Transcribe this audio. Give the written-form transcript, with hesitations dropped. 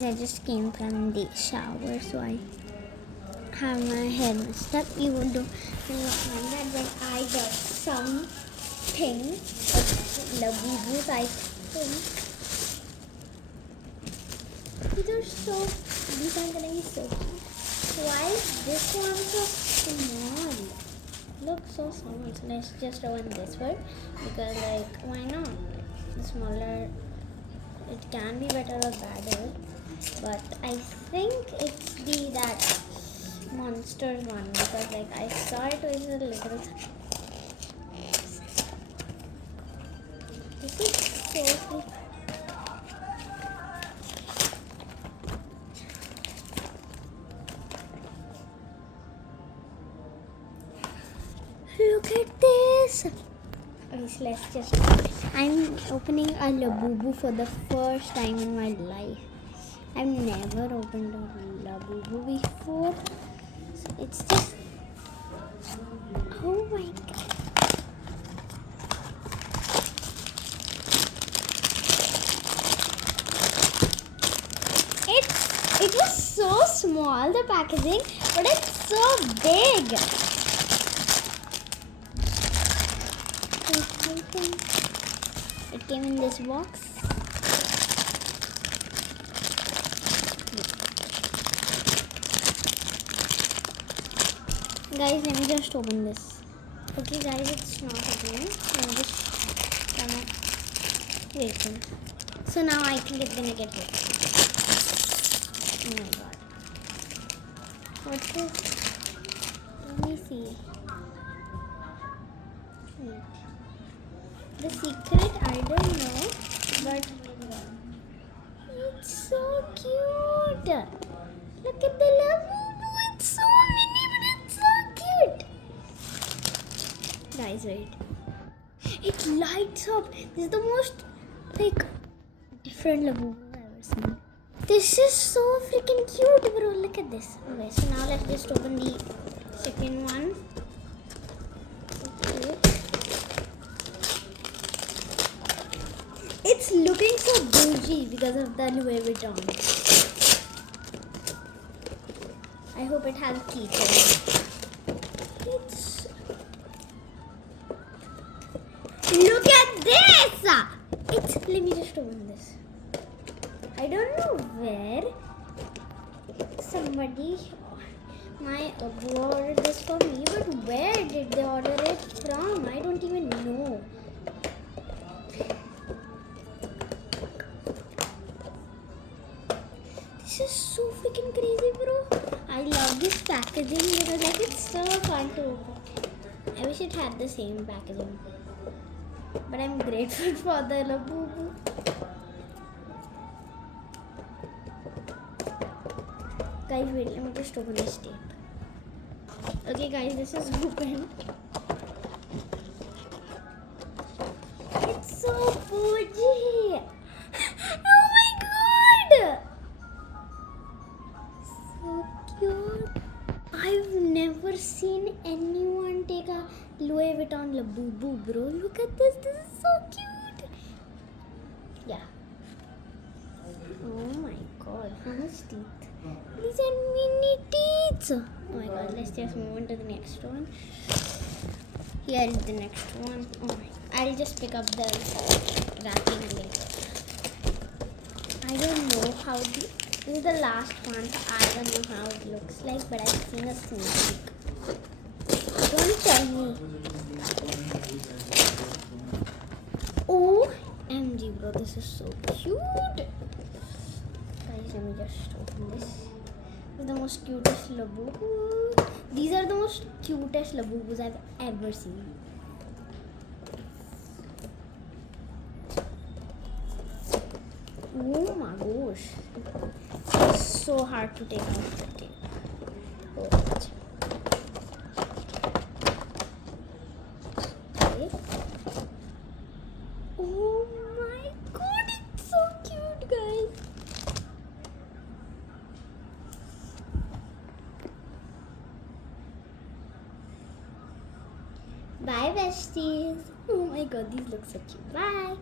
I just came from the shower, so I have my hair messed up. You would do find that when I got something labubus, I think these are gonna be so cute. Why is this one so small? Look so small. So let's just open this one because why not? The smaller it can be better or better, but I think it's that monster one because I saw it was a little. This is so sweet. Look at this. Okay, so let's just. I'm opening a labubu for the first time in my life. I've never opened a labubu before. So it's just. Oh my god. It was so small, the packaging, but it's so big. It came in this box. Guys, let me just open this. Okay guys, it's not opening. Let me just come up. Wait. So now I think it's gonna get it. Oh my god. What's this? Let me see. Wait. The secret, I don't know, but it's so cute. Look at the labubu. It's so mini, but it's so cute. Guys, wait. It lights up. This is the most different labubu I've ever seen. This is so freaking cute, bro. Look at this. Okay, so now let's just open the second one. It's looking so bougie because of the Louis Vuitton. I hope it has keychain. Look at this! Let me just open this. I don't know where somebody ordered this for me, but where did they order it from? I don't even know. This is so freaking crazy, bro. I love this packaging because it's so fun to open. I wish it had the same packaging. But I'm grateful for the labubu. Guys, wait, let me just open this tape. Okay guys, this is open. It's so bougie. Oh my god! So cute. I've never seen anyone take a Louis Vuitton labubu, bro. Look at this. This is so cute. Yeah. Oh my god. How much teeth? These are mini teeth. Oh my god. Let's just move on to the next one. Here is the next one. Oh my. I'll just pick up the wrapping later. I don't know how this is the last one. So I don't know how it looks like, but I've seen a sneak peek. Don't tell me. OMG, bro, this is so cute. Guys, let me just open this. This is the most cutest labubu. These are the most cutest labubus I've ever seen. Oh my gosh. It's so hard to take off the tape. Oh. Oh my god, it's so cute, guys. Bye, besties. Oh my god, these look so cute. Bye.